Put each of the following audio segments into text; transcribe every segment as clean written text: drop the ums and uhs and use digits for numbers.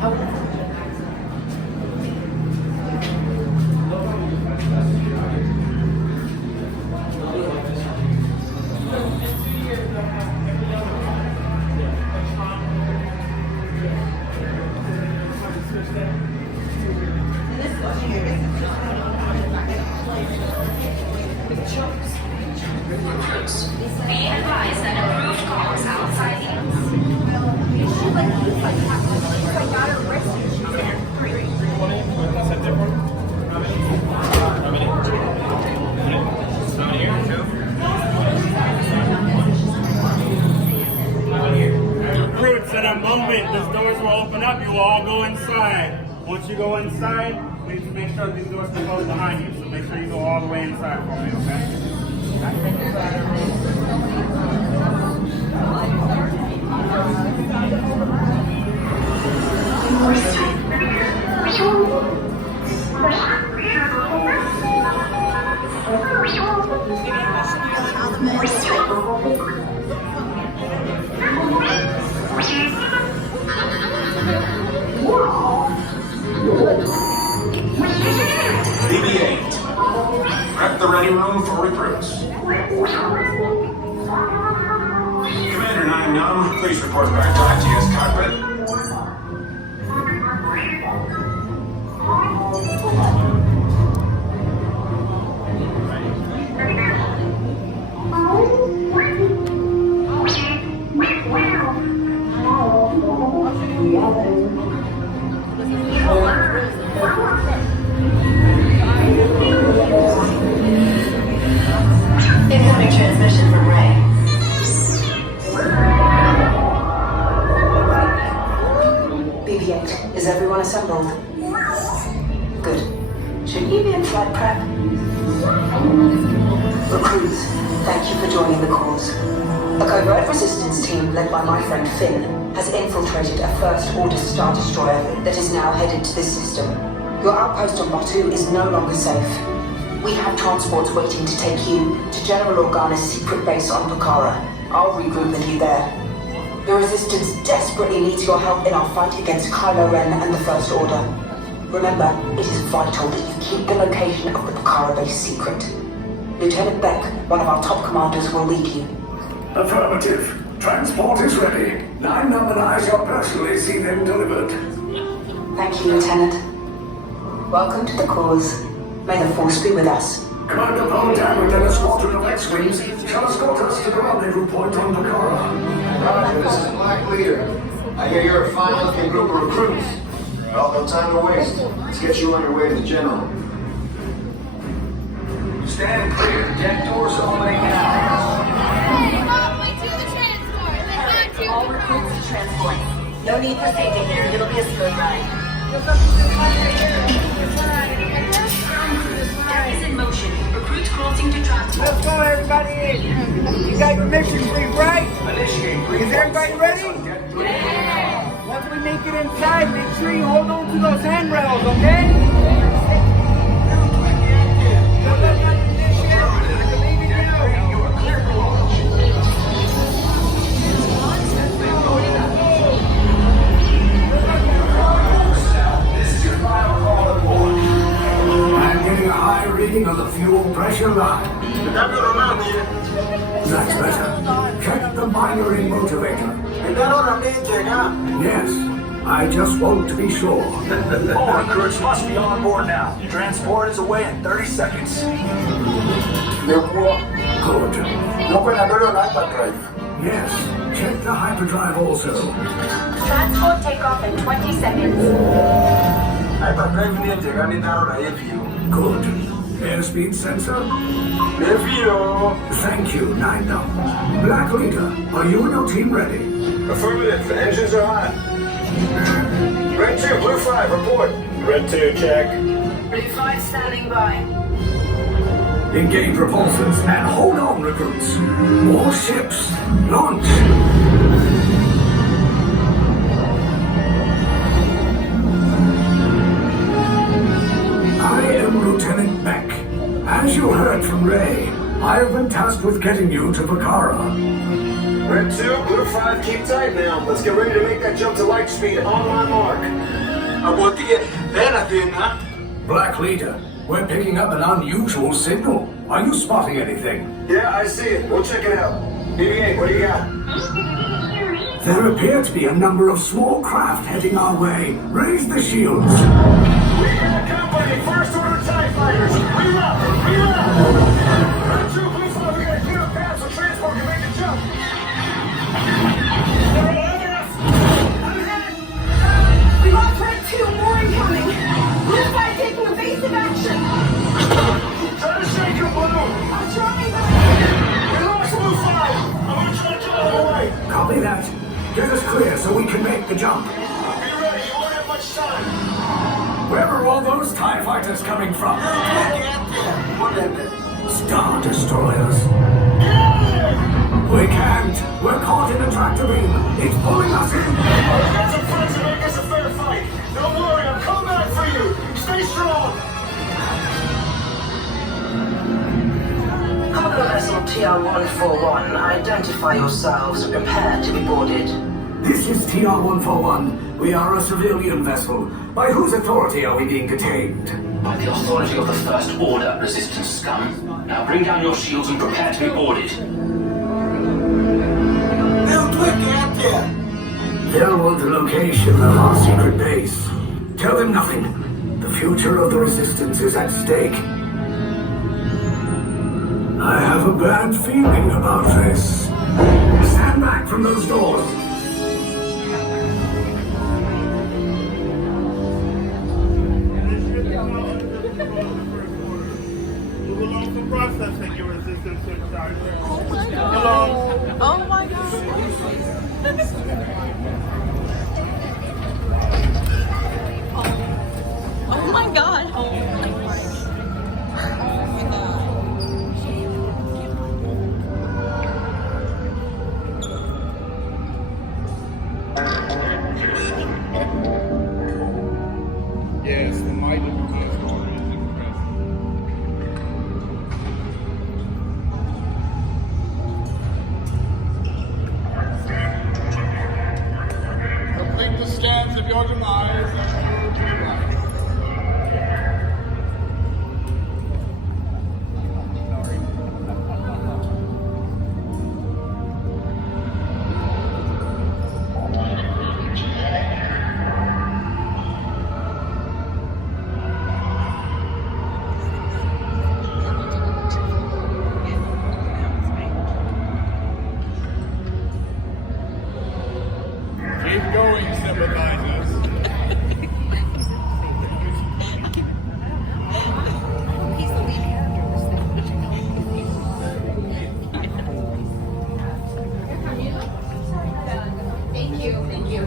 Be advised that approved calls outside the Recruits, in a moment, these doors will open up. You will all go inside. Once you go inside, we need to make sure these doors can close behind you. So make sure you go all the way inside for me, okay? BB-8. Prep the ready room for recruits. Commander 9-Num, please report back to ITS cockpit. Incoming transmission from Ray. BB-8, is everyone assembled? Good. Should you be in flight prep? Recruits, thank you for joining the cause. A covert resistance team led by my friend Finn has infiltrated a First Order Star Destroyer that is now headed to this system. Your outpost on Batu is no longer safe. We have transports waiting to take you to General Organa's secret base on Bukhara. I'll regroup with you there. The Resistance desperately needs your help in our fight against Kylo Ren and the First Order. Remember, it is vital that you keep the location of the Bukhara base secret. Lieutenant Beck, one of our top commanders, will lead you. Affirmative. Transport is ready. 9-Num and I shall personally see them delivered. Thank you, Lieutenant. Welcome to the cause. May the Force be with us. Commander Poldam and a squadron of X-Wings shall escort us to the rendezvous point on Bukhara. Roger, this is Black Leader. I hear you're a fine-looking group of recruits. Well, no time to waste. Let's get you on your way to the General. Stand clear. Deck doors opening now. All recruits to transport. No need for safety here. It'll be a smooth ride. Deck is in motion. Recruits crossing to transport. Let's go, everybody. You got your mission brief, right? Initiate. Is everybody ready? Yeah. Once we make it inside, make sure you hold on to those handrails, okay? Reading of the fuel pressure line. That's better. Check the binary motivator. Yes, I just want to be sure. All recruits must be on board now. Transport is away in 30 seconds. Good. Yes, check the hyperdrive also. Transport takeoff in 20 seconds. Good. Airspeed sensor? Thank you, 9-Num. Black Leader, are you and your team ready? Affirmative. The engines are hot. Red 2, Blue 5, report. Red 2, check. Blue 5 standing by. Engage repulsors and hold on, recruits. More ships. Launch. I am Lieutenant Beck. As you heard from Ray, I have been tasked with getting you to Bukhara. Red 2, Blue 5, keep tight now. Let's get ready to make that jump to light speed on my mark. Black Leader, we're picking up an unusual signal. Are you spotting anything? Yeah, I see it. We'll check it out. BB-8, what do you got? There appear to be a number of small craft heading our way. Raise the shields. We got company. First order TIE fighters. Reload! Red 2, Blue 5, we got a clear path so transport can make the jump. We lost Red 2, more incoming. Blue 5 taking evasive action. Try to shake him, Blue. I'm trying, but We lost Blue 5. I'm gonna try to get out of the way. Copy that. Get us clear so we can make the jump. Be ready. You won't have much time. Where are all those TIE fighters coming from? Star Destroyers. We can't. We're caught in a tractor beam. It's pulling us in. I've got some friends to make this a fair fight. Don't worry, I'm coming back for you. Stay strong. Cargo vessel TR-141, identify yourselves and prepare to be boarded. This is TR-141. We are a civilian vessel. By whose authority are we being detained? By the authority of the First Order, Resistance scum. Now bring down your shields and prepare to be boarded. They'll want the location of our secret base. Tell them nothing. The future of the Resistance is at stake. I have a bad feeling about this. Stand back from those doors. Move along to processing your resistance to charge. Oh my god. Oh my god. Oh my god. Oh my Yes, the might of the story is impressive. Complete the scans of your demise and move to the right. Keep going, sympathizers. He's the lead Thank you. Thank you.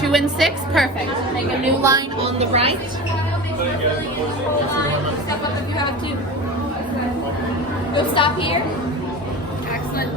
Two and six, perfect. Make a new line on the right. Step up if you have to. Go stop here. Excellent.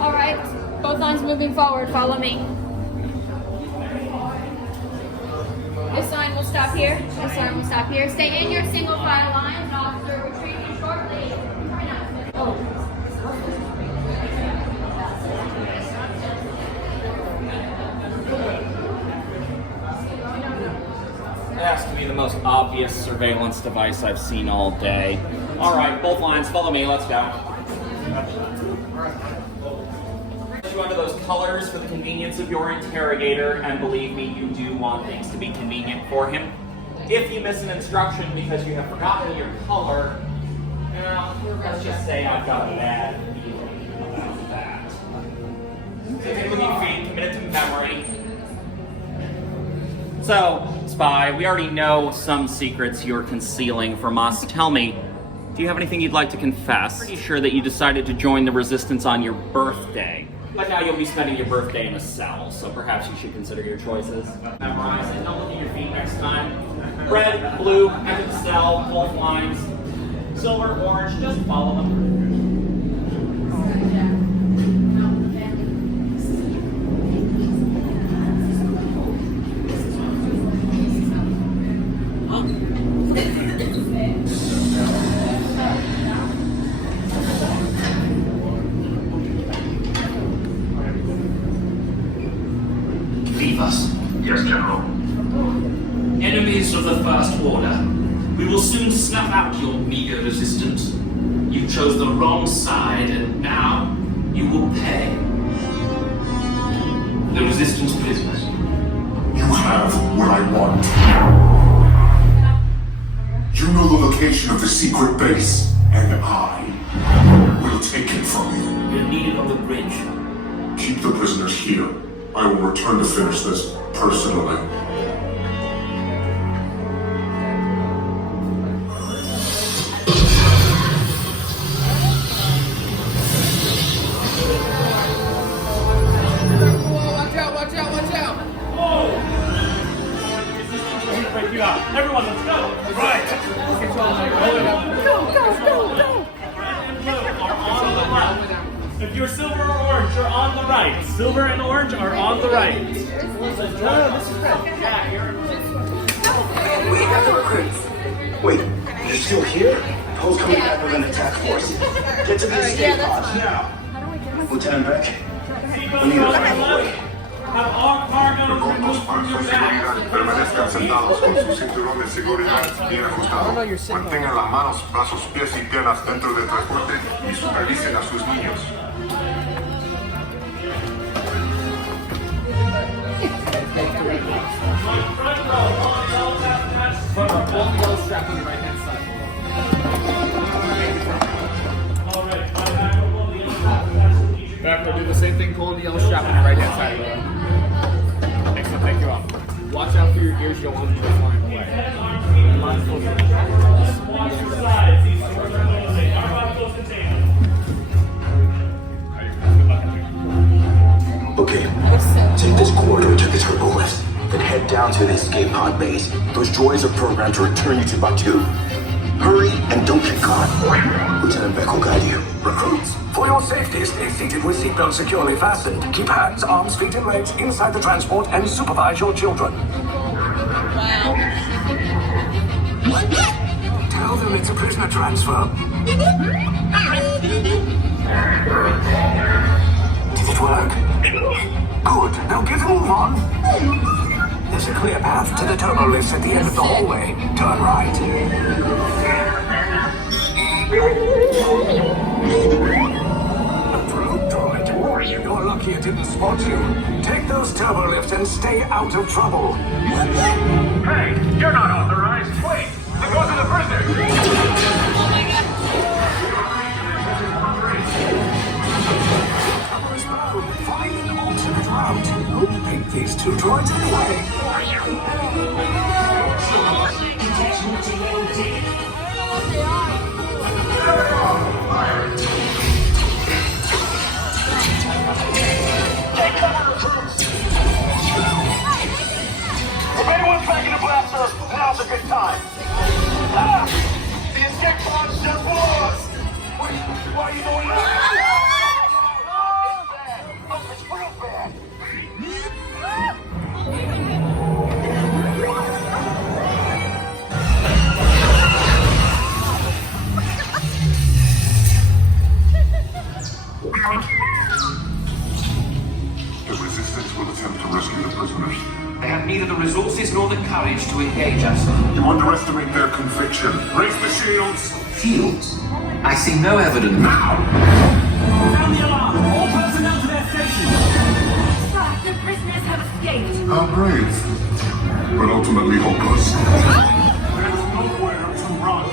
All right, both lines moving forward. Follow me. This line will stop here. This line will stop here. Stay in your single file line. An officer retrieving shortly. That has to be the most obvious surveillance device I've seen all day. All right, both lines, follow me, let's go. You under those colors for the convenience of your interrogator, and believe me, you do want things to be convenient for him. If you miss an instruction because you have forgotten your color, Well, let's just say I've got a bad feeling about that. So take with your feet, commit it to memory. So, Spy, we already know some secrets you're concealing from us. Tell me, do you have anything you'd like to confess? Pretty sure that you decided to join the Resistance on your birthday. But now you'll be spending your birthday in a cell, so perhaps you should consider your choices. Memorize it. Don't look at your feet next time. Red, blue, enter the cell, both lines. Silver, orange, just follow them. Leave us. Yes, General. Enemies of the First Order. We will soon snuff out your meager resistance. You chose the wrong side, and now you will pay. The Resistance prisoners. You have what I want. You know the location of the secret base, and I will take it from you. You're needed on the bridge. Keep the prisoners here. I will return to finish this personally. Everyone, let's go! Right! If you're silver or orange, you're on the right. Silver and orange are on the right. We have the recruits. Wait, you're still here? Who's coming back with an attack force? Get to the escape pods now. Lieutenant Beck, we need a final way. Have all cargo removed from your back. Permanezcan sentados con su cinturón de seguridad bien ajustado. Mantengan las manos, brazos, pies y piernas dentro del transporte y supervisen a sus niños. Back, do the same thing, pull the yellow strap on your right hand side. Excellent, thank you all. Watch out for your ears, you don't want them to go flying away. Okay, take this corridor to the turbo lift, then head down to the escape pod base. Those droids are programmed to return you to Batuu. Hurry and don't get caught. Lieutenant Beck will guide you. Recruits, for your safety, stay seated with seatbelts securely fastened. Keep hands, arms, feet, and legs inside the transport and supervise your children. Tell them it's a prisoner transfer. Did it work? Good. Now get a move on. There's a clear path to the turbo lifts at the end of the hallway. Turn right. You're lucky it didn't spot you. Take those turbo lifts and stay out of trouble. Hey, you're not authorized. Wait, there goes the prisoner. Find an alternate route. Who'll make these two droids anyway? Take cover, recruits. If anyone's back in the blaster, now's a good time. Ah! The escape pods just below us. Wait, why are you doing that? It's real bad. The Resistance will attempt to rescue the prisoners. They have neither the resources nor the courage to engage us. You underestimate their conviction. Raise the shields. Shields? I see no evidence. Now! Sound the alarm! All personnel to their stations! Sir, the prisoners have escaped. How brave, but ultimately hopeless. There's nowhere to run.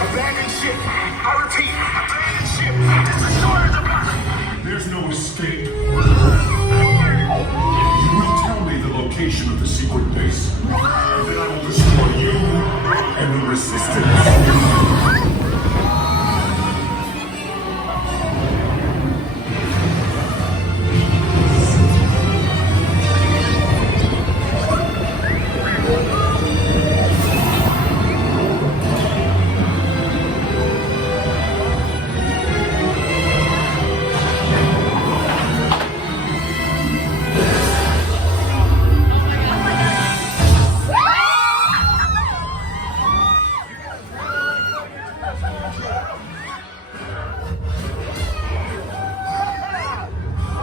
Abandoned ship. I repeat, abandoned ship. This destroyer's about. There's no escape. You will tell me the location of the secret base, and then I will destroy you and the Resistance.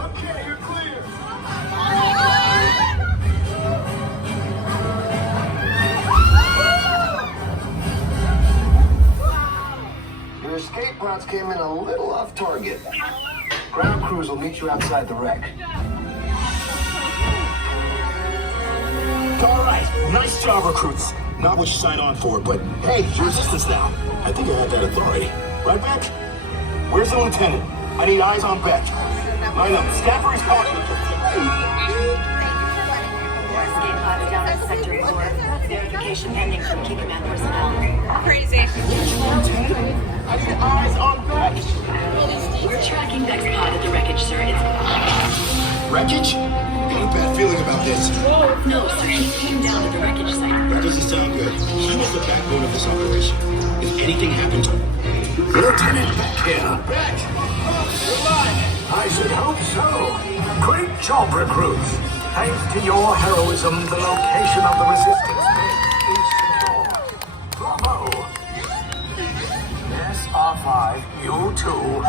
Okay, you're clear. Your escape pods came in a little off target. Ground crews will meet you outside the wreck. All right, nice job, recruits. Not what you signed on for, but hey, you're Resistance now. I think I have that authority. Right, Beck? Where's the lieutenant? I need eyes on Beck. Line up. Staffer is talking. Escape pods down at sector 4. Verification pending from key command personnel. Crazy. I need eyes on Beck. We're tracking Beck's pod at the wreckage, sir. It's Wreckage? Got a bad feeling about this. no, sir. He came down to the wreckage site. That doesn't sound good. He was the backbone of this operation. If anything happened to him, Lieutenant Beck here. Beck! I should hope so. Great job, recruits. Thanks to your heroism, the location of the Resistance is secure. Bravo! Yes, R5, you too